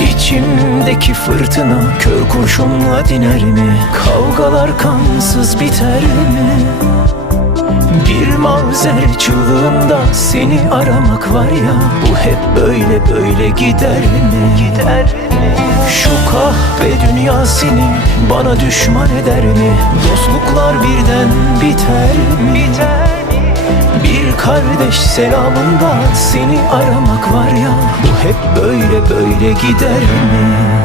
İçimdeki fırtına kör kurşunla diner mi? Kavgalar kansız biter mi? Bir mavzer çığlığında seni aramak var ya Bu hep böyle böyle gider mi? Gider mi? Şu kahpe dünya seni bana düşman eder mi? Dostluklar birden biter mi? Biter kardeş selamında seni aramak var ya Bu hep böyle böyle gider mi?